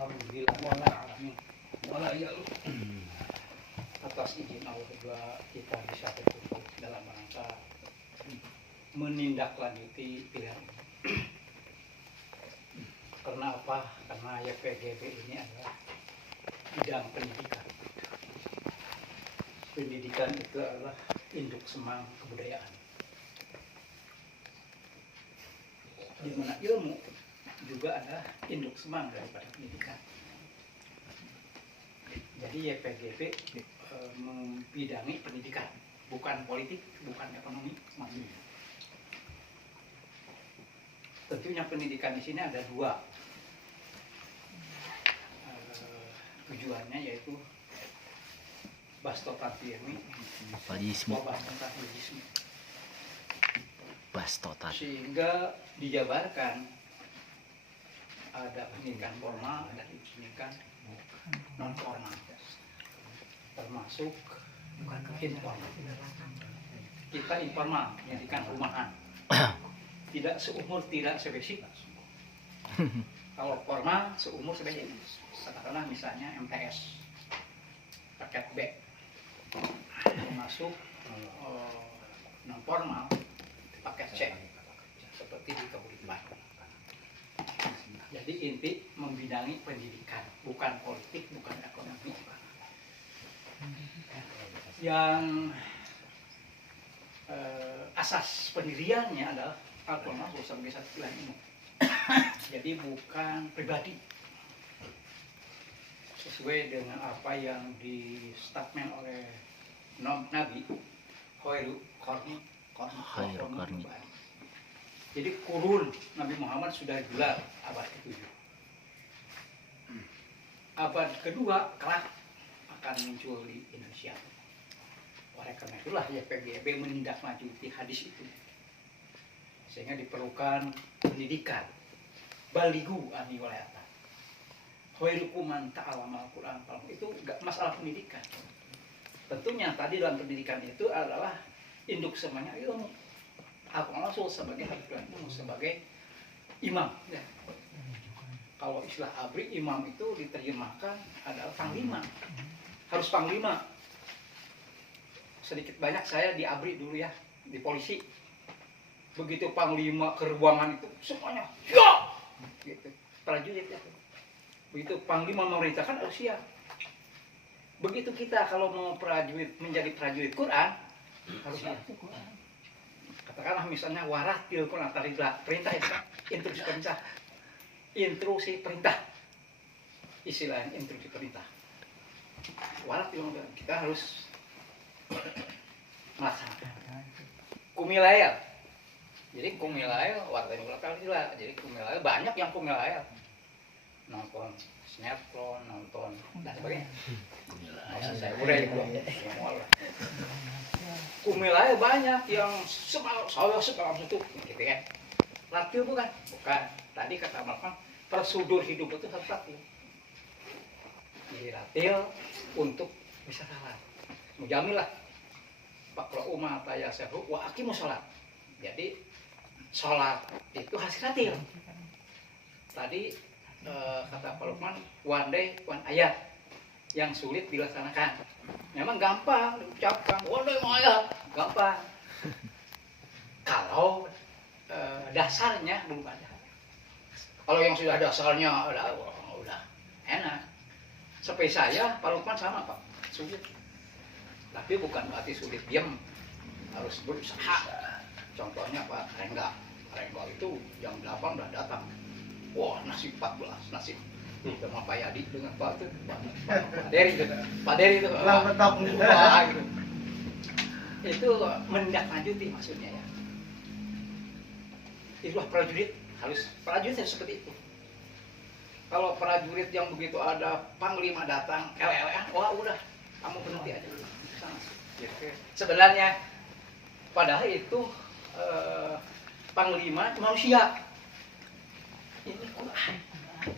Alhamdulillah walaalamin. Walaiyal atas izin Allah juga kita bisa berkumpul dalam rangka menindaklanjuti pilihan ini. Karena apa? Karena YPGB ini adalah bidang pendidikan. Pendidikan itu adalah induk semang kebudayaan. Di mana ilmu juga adalah induk semang daripada pendidikan. Jadi YPGB membidangi pendidikan, bukan politik, bukan ekonomi, semacam. Tentunya pendidikan di sini ada dua tujuannya, yaitu bastotatisme, sehingga dijabarkan ada pendidikan formal, ada pendidikan non formal, termasuk informal. Kita informal, pendidikan rumahan, tidak seumur, tidak sebasic. Kalau formal seumur sebasic, katakanlah misalnya MTS paket B, termasuk non formal paket C, seperti di Kabupaten. Jadi inti membidangi pendidikan, bukan politik, bukan ekonomi. Yang asas pendiriannya adalah Al-Quran sebagai satu pilihan umum. Jadi bukan pribadi. Sesuai dengan apa yang distatement oleh Nabi Khairu Qarni. Jadi kurun Nabi Muhammad sudah gelar abad ke-7. Abad kedua kelak akan muncul di Indonesia. Oleh karena itulah YPGB menindaklanjuti hadis itu. Sehingga diperlukan pendidikan. Baligu ani walayatan. Khairukum man ta'allama al-Qur'an. Itu enggak masalah pendidikan. Tentunya tadi dalam pendidikan itu adalah induk semuanya ilmu. Aku langsung sebagai ilmu, sebagai imam. Ya. Kalau istilah abri, imam itu diterjemahkan adalah panglima. Harus panglima. Sedikit banyak saya di abri dulu ya, di polisi. Begitu panglima ke ruangan itu semuanya ya, gitu. Prajurit ya. Begitu panglima memerintahkan harus siap. Begitu kita kalau mau prajurit menjadi prajurit Quran harus siap. Katakanlah misalnya waratil Quran tadi perintah itu kan instruksi perintah. Instruksi perintah. Istilahnya instruksi perintah. Waratil kita harus melaksanakan. Kumilail. Jadi kumilail wartanya belakang sila. Jadi kumilail banyak yang kumilail. Nonton sinetron, nonton dan sebagainya. Saya udah itu. Kumilail banyak yang semalam itu gitu kan. Latil bukan? Bukan. Tadi kata Malcolm, prosedur hidup itu harus latil. Jadi latil untuk bisa salat. Mujamilah. Pakra'u ma tayassara wa aqimus shalat. Jadi sholat itu hasil latil. Tadi kata Pak Lukman, one day, one ayat yang sulit dilaksanakan. Memang gampang diucapkan, one day, one ayat, gampang. Kalau dasarnya belum ada. Kalau yang sudah dasarnya udah enak. Seperti saya, Pak Lukman sama Pak, sulit. Tapi bukan berarti sulit diam, harus berusaha. Contohnya Pak Rengga itu jam 8 udah datang. Wah, nasi 14, nasi sama Pak Yadi dengan Pak itu, Pak Deri itu, wah gitu. Itu menindaklanjuti maksudnya ya. Itulah prajurit harus seperti itu. Kalau prajurit yang begitu ada panglima datang, wah udah, kamu berhenti aja dulu. Sebenarnya padahal itu panglima manusia. Ini Quran.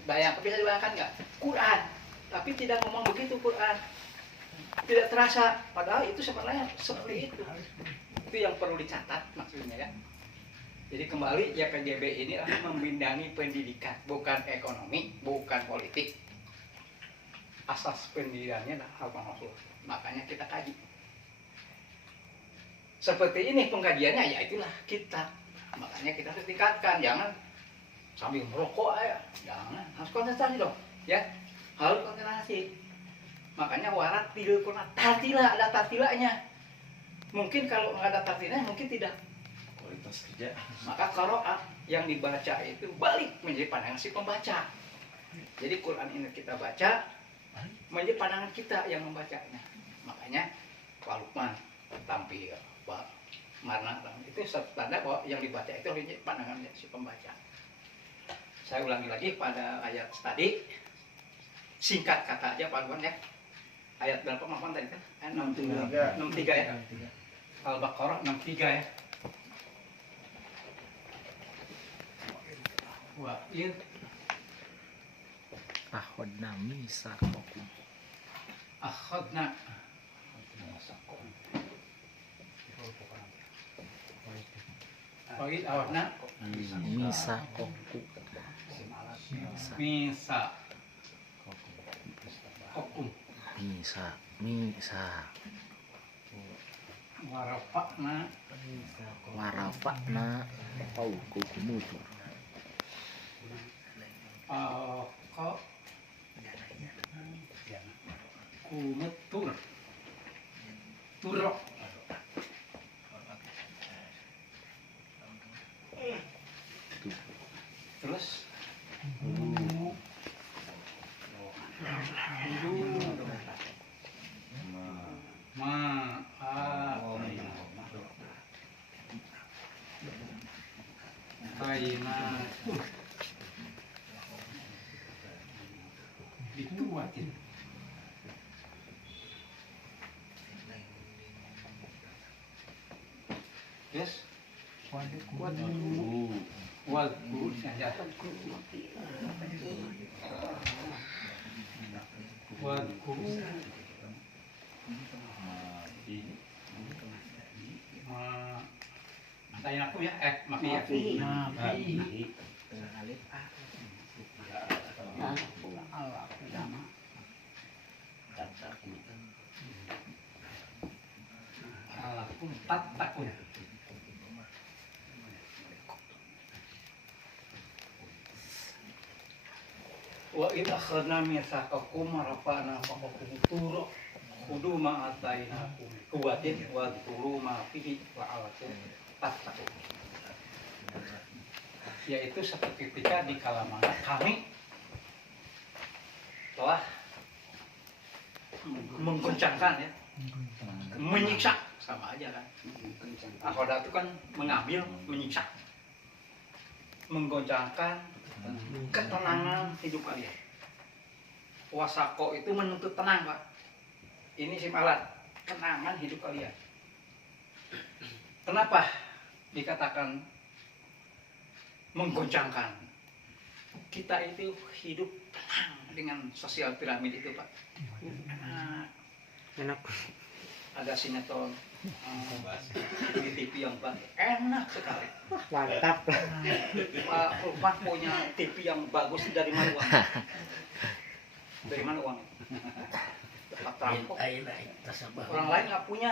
Bisa dibayangkan nggak? Quran. Tapi tidak ngomong begitu Quran. Tidak terasa. Padahal itu sebenarnya seperti itu. Itu yang perlu dicatat maksudnya ya. Jadi kembali YPGB ini akan membidangi pendidikan, bukan ekonomi, bukan politik. asas pendiriannya adalah Al-Quran Rasul. Makanya kita kaji. Seperti ini pengkajiannya, ya itulah kita. Makanya kita harus tingkatkan, jangan sambil merokok aja, jangan, harus konsentrasi dong, ya, harus konsentrasi. Makanya warat tidak pernah tartila, ada tartilanya. Mungkin kalau nggak ada tartilanya, mungkin tidak. Kualitas kerja. Maka kalau yang dibaca itu balik menjadi pandangan si pembaca. Jadi Quran ini kita baca menjadi pandangan kita yang membacanya. Makanya Pak Lukman tampil, Pak Marna itu tanda bahwa yang dibaca itu menjadi pandangan si pembaca. Saya ulangi lagi pada ayat tadi, singkat kata aja Pak Lukman ya. Ayat berapa Mahman tadi kan? 63 ya. Al-Baqarah 63 ya. Wah, iya. Akhadna misaqakum. Akhadna Bagi awakna Misaqakum. misa hukum Misa warafakna warafa'na fawqakum tur. kok kumetur turok terus dituatin yes Wadku saya aku ya mafi alakum takun wa idza akhadna mitsaqakum rafa'na fawqakum tur khudu ma atainakum quwwatin wa dhkuru ma fihi la'allakum tattaqun. Yaitu satu ketika di kala mana kami telah menggoncangkan ya, menyiksa, sama aja kan. Akhoda itu kan mengambil, menyiksa, menggoncangkan ketenangan hidup kalian. Wasako itu menuntut tenang Pak. Ini simalat, kenangan hidup kalian. Kenapa dikatakan menggoncangkan? Kita itu hidup tenang dengan sosial piramid itu Pak. Enak. Ada sinetron di TV yang bagus, enak sekali. Mantap. Pak Rumah punya TV yang bagus dari mana uang? Dari mana uang? Dapat rampok. Orang lain nggak punya.